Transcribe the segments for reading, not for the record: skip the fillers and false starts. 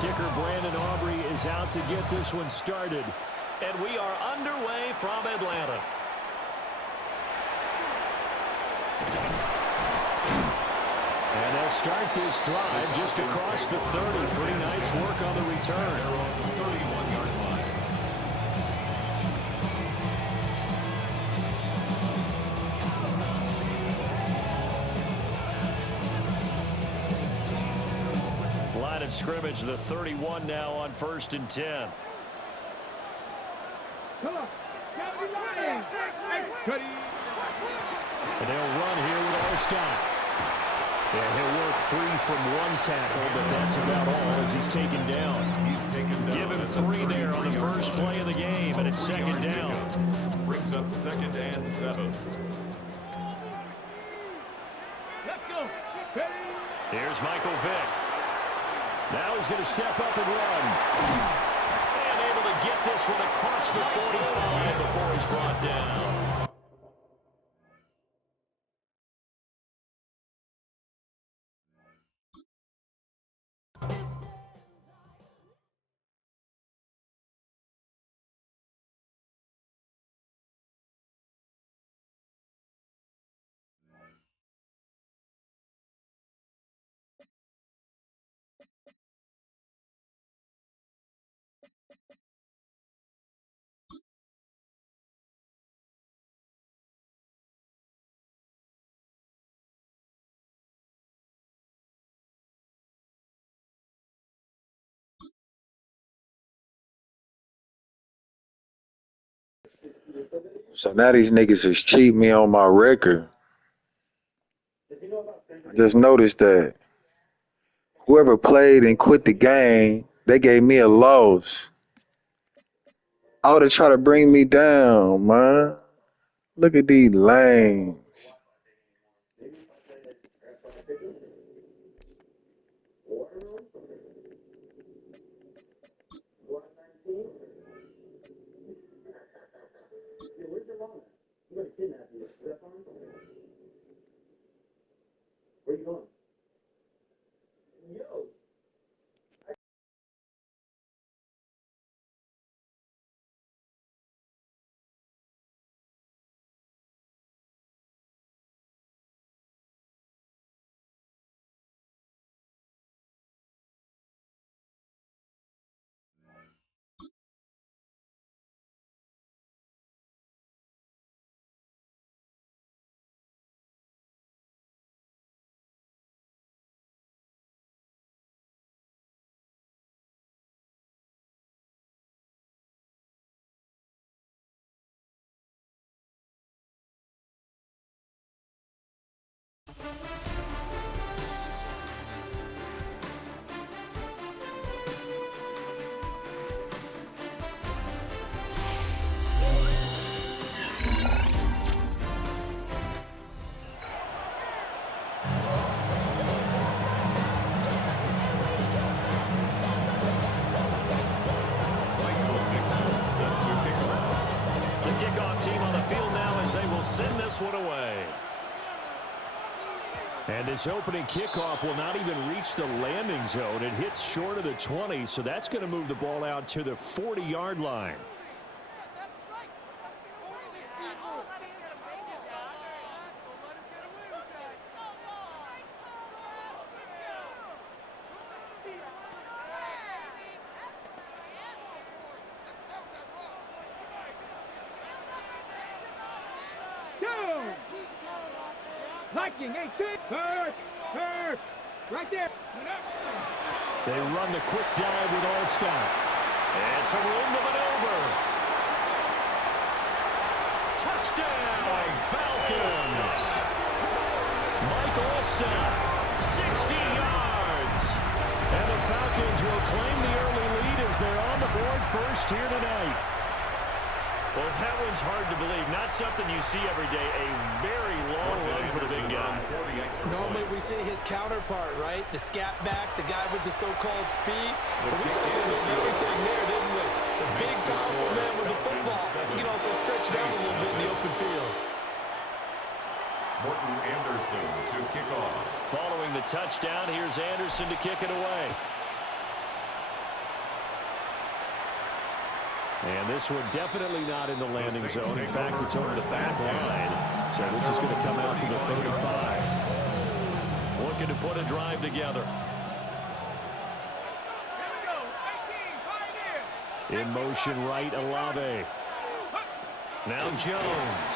Kicker Brandon Aubrey is out to get this one started. And we are underway from Atlanta. And they'll start this drive just across the 30. Pretty nice work on the return. Line of scrimmage, the 31 now on 1st and 10. And they'll run here with Allstott. Yeah, he'll work free from one tackle, but that's about all as he's taken down. Give him 3 there on the first play of the game, and it's 2nd down. Brings up 2nd and 7. Here's Michael Vick. Now he's going to step up and run. And able to get this one across the 45 before he's brought down. So now these niggas is cheating me on my record. I just noticed that whoever played and quit the game, they gave me a loss. I would have tried to bring me down, man. Look at these lames. Where you going? One away. And this opening kickoff will not even reach the landing zone. It hits short of the 20, so that's going to move the ball out to the 40-yard line. Right there. They run the quick dive with Allstott. And some room to maneuver. Touchdown, Falcons. Mike Allstott, 60 yards. And the Falcons will claim the early lead as they're on the board first here tonight. Well, that one's hard to believe. Not something you see every day. A very long run for the big guy. Normally we see his counterpart, right? The scat back, the guy with the so-called speed. But we saw a little bit of everything there, didn't we? The big, powerful man with the football. He can also stretch it out a little bit in the open field. Morton Anderson to kick off. Following the touchdown, here's Anderson to kick it away. And this one definitely not in the landing zone. In fact, it's over the back line. So this is going to come out to the 35. Looking to put a drive together. In motion right, Olave. Now Jones.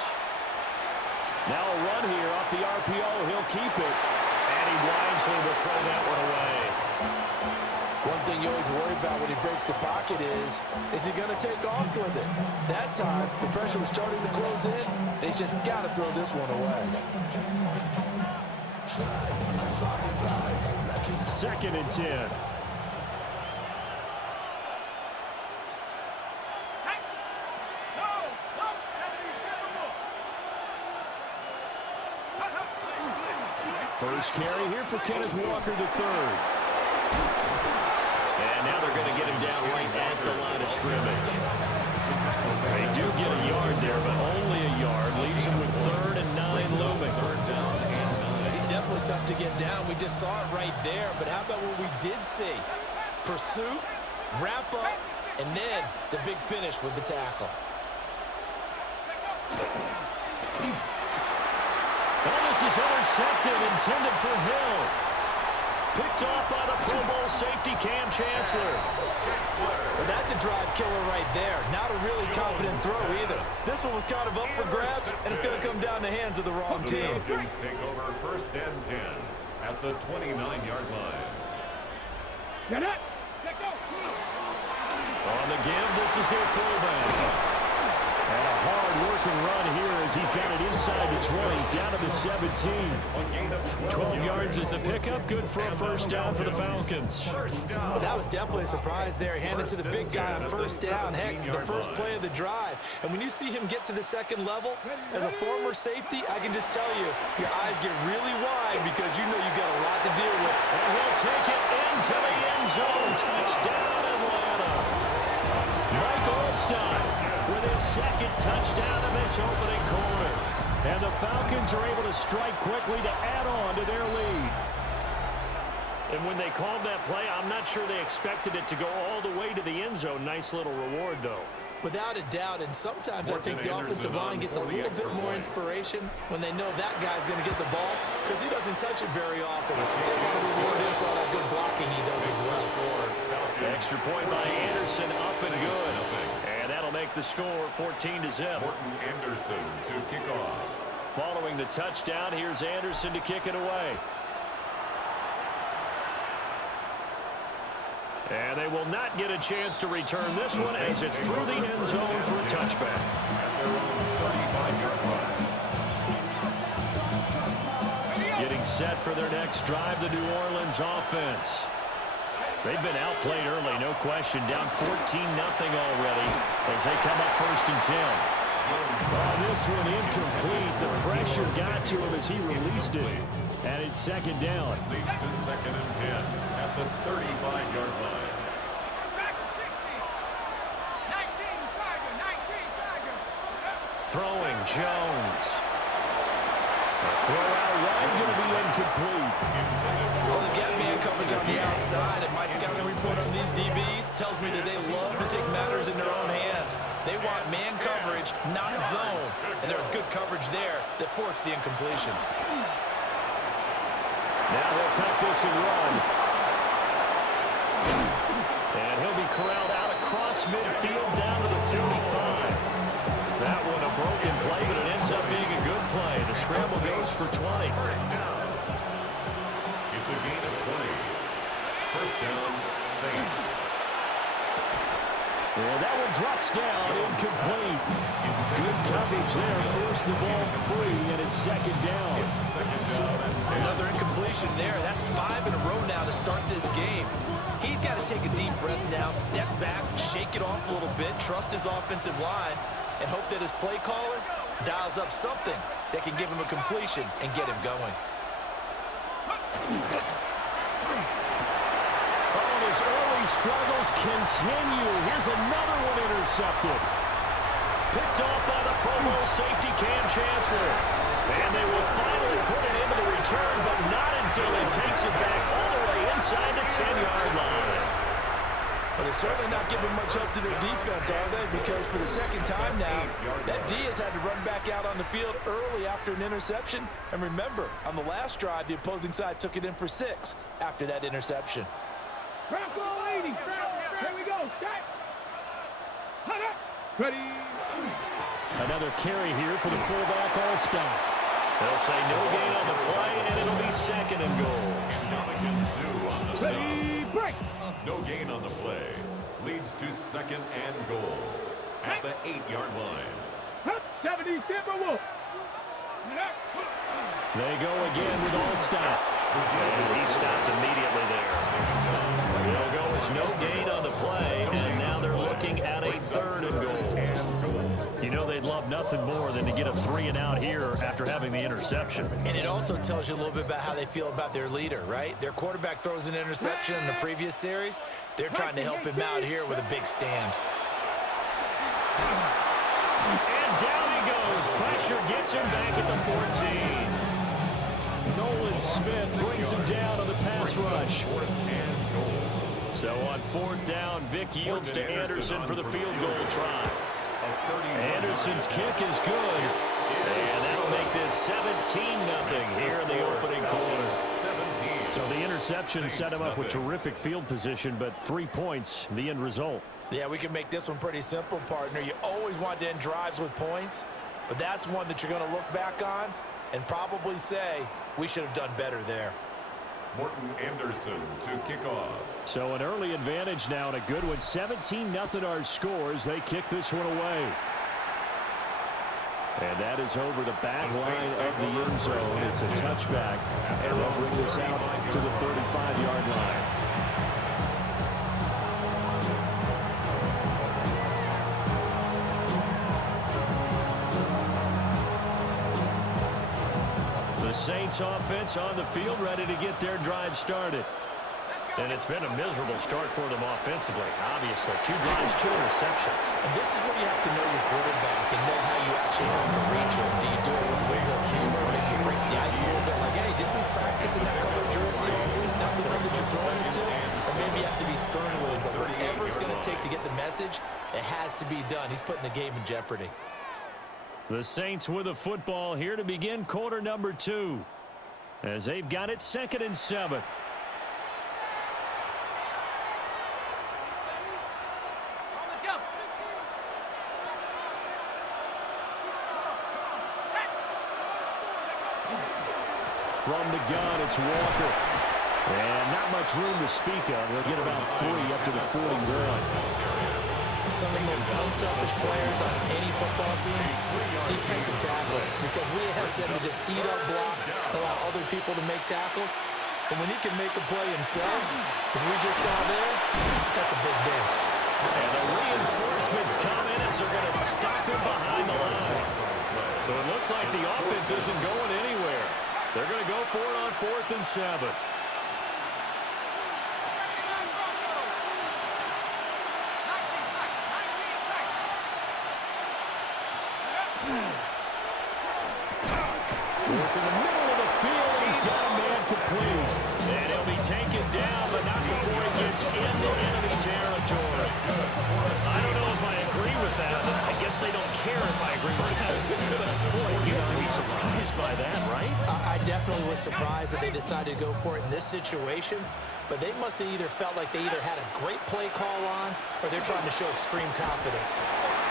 Now a run here off the RPO. He'll keep it. And he wisely will throw that one away. One thing you always worry about when he breaks the pocket is he going to take off with it? That time, the pressure was starting to close in. They just got to throw this one away. 2nd and 10. First carry here for Kenneth Walker III. And now they're going to get him down right at the line of scrimmage. They do get a yard there, but only a yard. Leaves him with 3rd and 9 looming. He's definitely tough to get down. We just saw it right there. But how about what we did see? Pursuit, wrap up, and then the big finish with the tackle. Well, this is intercepted, intended for Hill. Picked off by the Pro Bowl safety Cam Chancellor. Well, that's a drive killer right there. Not a really confident throw either. This one was kind of up for grabs, and it's going to come down the hands of the wrong team. The Falcons take over 1st and 10 at the 29-yard line. On the give, this is their fullback. And a hard-working run here as he's got it inside the 20, down to the 17. 12 yards is the pickup, good for a 1st down for the Falcons. Well, that was definitely a surprise there, handed to the big guy on 1st down. Heck, the first play of the drive. And when you see him get to the 2nd level, as a former safety, I can just tell you, your eyes get really wide because you know you've got a lot to deal with. And he'll take it into the end zone. Touchdown, Atlanta. Mike Olstein with his 2nd touchdown in this opening quarter. And the Falcons are able to strike quickly to add on to their lead. And when they called that play, I'm not sure they expected it to go all the way to the end zone. Nice little reward, though. Without a doubt, and sometimes I think the offensive line gets a little bit more inspiration when they know that guy's going to get the ball because he doesn't touch it very often. They want to reward him for all that good blocking he does as well. Extra point by Anderson, up and good. And that'll make the score 14-0. Morton Anderson to kick off. Following the touchdown, here's Anderson to kick it away. And they will not get a chance to return this one as it's through the end zone for a touchback. At their own 35-yard line. Getting set for their next drive, the New Orleans offense. They've been outplayed early, no question. Down 14-0 already as they come up 1st and 10. Oh, this one incomplete. The pressure got to him as he released it. And it's 2nd down. Leads to 2nd and 10 at the 35-yard line. Throwing Jones. A throw out wide, going to be incomplete. Well, they've got man coverage on the outside, and my scouting report on these DBs tells me that they love to take matters in their own hands. They want man coverage, not zone. And there was good coverage there that forced the incompletion. Now he'll tuck this and run. And he'll be corralled out across midfield down to the 35. That one a broken play, but it ends up being a good play. The scramble goes for 20. First down. It's a gain of 20. 1st down, Saints. And that one drops down, incomplete. Good coverage there, forced the ball free, and it's 2nd down. It's 2nd down and 10. Another incompletion there. That's 5 in a row now to start this game. He's got to take a deep breath now, step back, shake it off a little bit, trust his offensive line, and hope that his play caller dials up something that can give him a completion and get him going. Oh, his early struggles continue. Here's another one intercepted. Picked off by the Pro Bowl safety Cam Chancellor. And they will finally put it into the return, but not until he takes it back all the way inside the 10-yard line. But it's certainly not giving much help to their defense, are they? Because for the second time now, that D has had to run back out on the field early after an interception. And remember, on the last drive, the opposing side took it in for 6 after that interception. Here we go. Ready. Another carry here for the fullback all-stop. They'll say no gain on the play, and it'll be 2nd and goal. Dominican Sue on the Ready, break. stop. No gain on the play. Leads to 2nd and goal at the 8-yard line. 70 Timberwolves. They go again with all-stop. And he stopped immediately there. They'll go, it's no gain on the play, and now they're looking at a 3rd and goal. You know they'd love nothing more than to get a 3-and-out here after having the interception. And it also tells you a little bit about how they feel about their leader, right? Their quarterback throws an interception in the previous series. They're trying to help him out here with a big stand. And down he goes. Pressure gets him back at the 14. Nolan Smith brings him down on the pass rush. So on 4th down, Vic yields to Anderson for the field goal try. Anderson's kick is good. And that'll make this 17-0 here in the opening quarter. So the interception set him up with terrific field position, but 3 points, the end result. Yeah, we can make this one pretty simple, partner. You always want to end drives with points, but that's one that you're going to look back on and probably say, we should have done better there. Morton Anderson to kick off. So an early advantage now and a good one. 17-0 our scores. They kick this one away. And that is over the back line of the end zone. It's a touchback. And they'll bring this out to the 35-yard line. The Saints offense on the field, ready to get their drive started. And it's been a miserable start for them offensively, obviously. 2 drives, 2 interceptions. And this is where you have to know your quarterback and know how you actually have to reach him. Do you do it with a little bit of humor, maybe break the ice a little bit, like, hey, didn't we practice in that color jersey all week, not the one that you're throwing it to? Or maybe you have to be stern with it, but whatever it's going to take to get the message, it has to be done. He's putting the game in jeopardy. The Saints with a football here to begin quarter number 2. As they've got it 2nd and 7. From the gun, it's Walker. And not much room to speak of. They'll get about 3 up to the 41. Some of the most unselfish players on any football team, defensive tackles, because we ask them to just eat up blocks, allow other people to make tackles. But when he can make a play himself, as we just saw there, that's a big day. And the reinforcements come in as they're going to stop him behind the line. So it looks like the offense isn't going anywhere. They're going to go for it on 4th and 7. Work in the middle of the field, and he's got a man complete. And he'll be taken down, but not before he gets into enemy territory. I don't know if I agree with that. I guess they don't care if I agree with that. Boy, you have to be surprised by that, right? I definitely was surprised that they decided to go for it in this situation, but they must have either felt like they either had a great play call on or they're trying to show extreme confidence.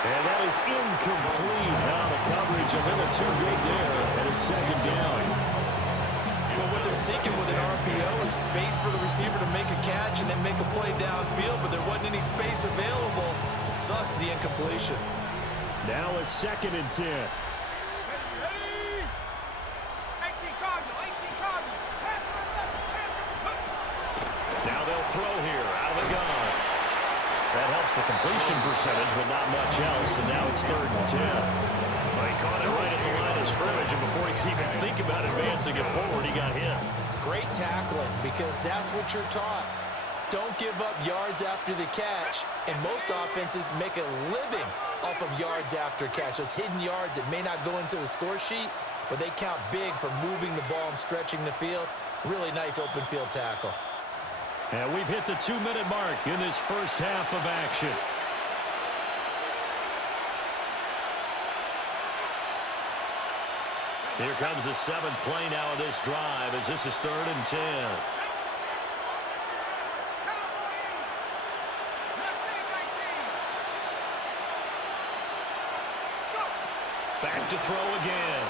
And that is incomplete. Now the coverage a little too big there, and it's 2nd down. Well, what they're seeking with an RPO is space for the receiver to make a catch and then make a play downfield, but there wasn't any space available, thus the incompletion. Now a 2nd and 10. Now they'll throw here out of the gun. That helps the completion percentage, but not much else, and now it's 3rd and 10. Well, he caught it right at the line of scrimmage, and before he could even think about advancing it forward, he got hit. Great tackling, because that's what you're taught. Don't give up yards after the catch, and most offenses make a living off of yards after catch. Those hidden yards that may not go into the score sheet, but they count big for moving the ball and stretching the field. Really nice open field tackle. And we've hit the 2-minute mark in this first half of action. Here comes the 7th play now of this drive as this is 3rd and 10. Back to throw again.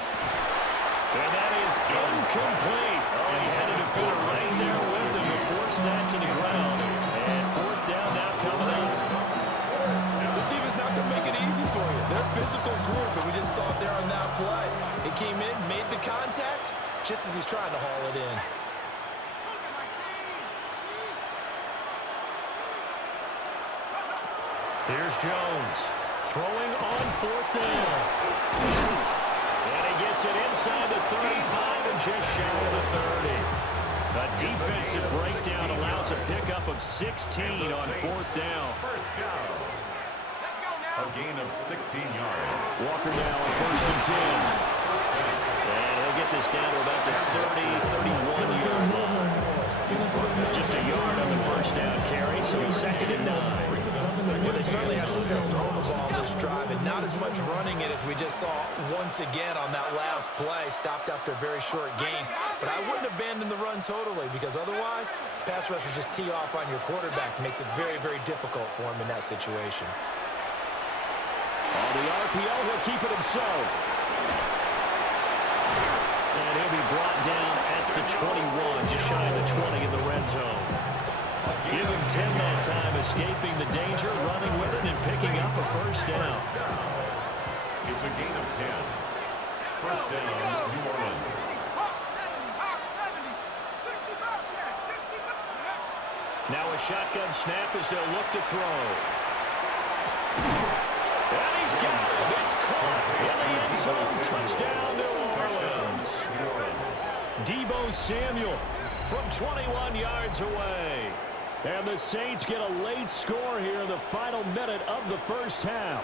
And that is incomplete. Oh, he had a defender right there with him to force that to the ground. And 4th down now coming up. This team is not going to make it easy for you. They're a physical group, and we just saw it there on that play. It came in, made the contact, just as he's trying to haul it in. Here's Jones throwing on 4th down. And he gets it inside the 35 and just shy of the 30. A defensive breakdown allows a pickup of 16 on 4th down. First down. A gain of 16 yards. Walker now on 1st and 10. And he'll get this down to about the 31-yard line. Just a yard on the first down carry, so it's 2nd and 9. Well, they certainly had success throwing the ball on this drive, and not as much running it as we just saw once again on that last play. Stopped after a very short gain. But I wouldn't abandon the run totally, because otherwise, pass rushers just tee off on your quarterback. Makes it very, very difficult for him in that situation. On the RPO, he'll keep it himself. And he'll be brought down at the 21, just shy of the 20 in the red zone. Give him 10 that time, escaping the danger, running with it, and picking up a first down. It's a gain of 10. First down, New Orleans. Now a shotgun snap as they'll look to throw. And he's got it. It's caught in the end zone. Touchdown, New Orleans. Deebo Samuel from 21 yards away. And the Saints get a late score here in the final minute of the first half.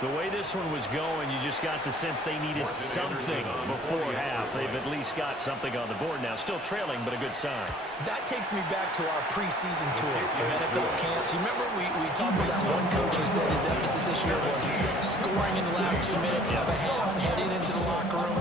The way this one was going, you just got the sense they needed something before half. They've at least got something on the board now. Still trailing, but a good sign. That takes me back to our preseason tour of NFL camps. You remember we talked with that one coach who said his emphasis this year was scoring in the last 2 minutes of a half, heading into the locker room.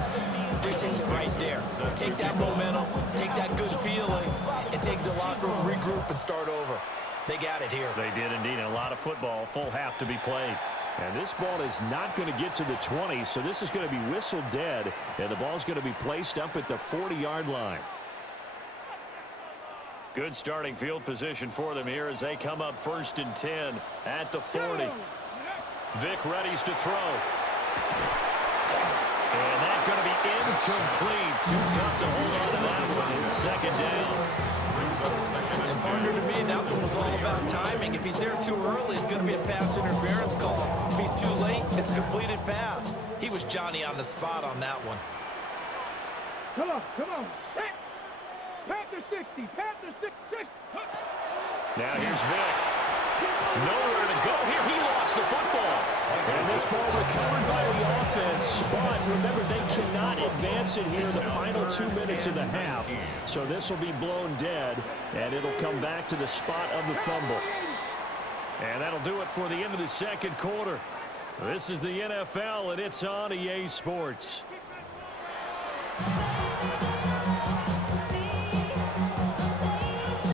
This hits it right there. Take that momentum, take that good feeling, and take the locker room, regroup, and start over. They got it here. They did indeed. And a lot of football, full half to be played. And this ball is not going to get to the 20, so this is going to be whistled dead, and the ball's going to be placed up at the 40-yard line. Good starting field position for them here as they come up 1st and 10 at the 40. Vic readies to throw. And that's going to be incomplete. Too tough to hold on to that one. It's 2nd down. And partner, to me, that one was all about timing. If he's there too early, it's going to be a pass interference call. If he's too late, it's a completed pass. He was Johnny on the spot on that one. Come on, come on. Panther 60, Panther 60. Now here's Vic. Nowhere to go here. He lost the football. And this ball recovered by the offense. But remember, they cannot advance it here the final 2 minutes of the half. So this will be blown dead, and it'll come back to the spot of the fumble. And that'll do it for the end of the second quarter. This is the NFL, and it's on EA Sports.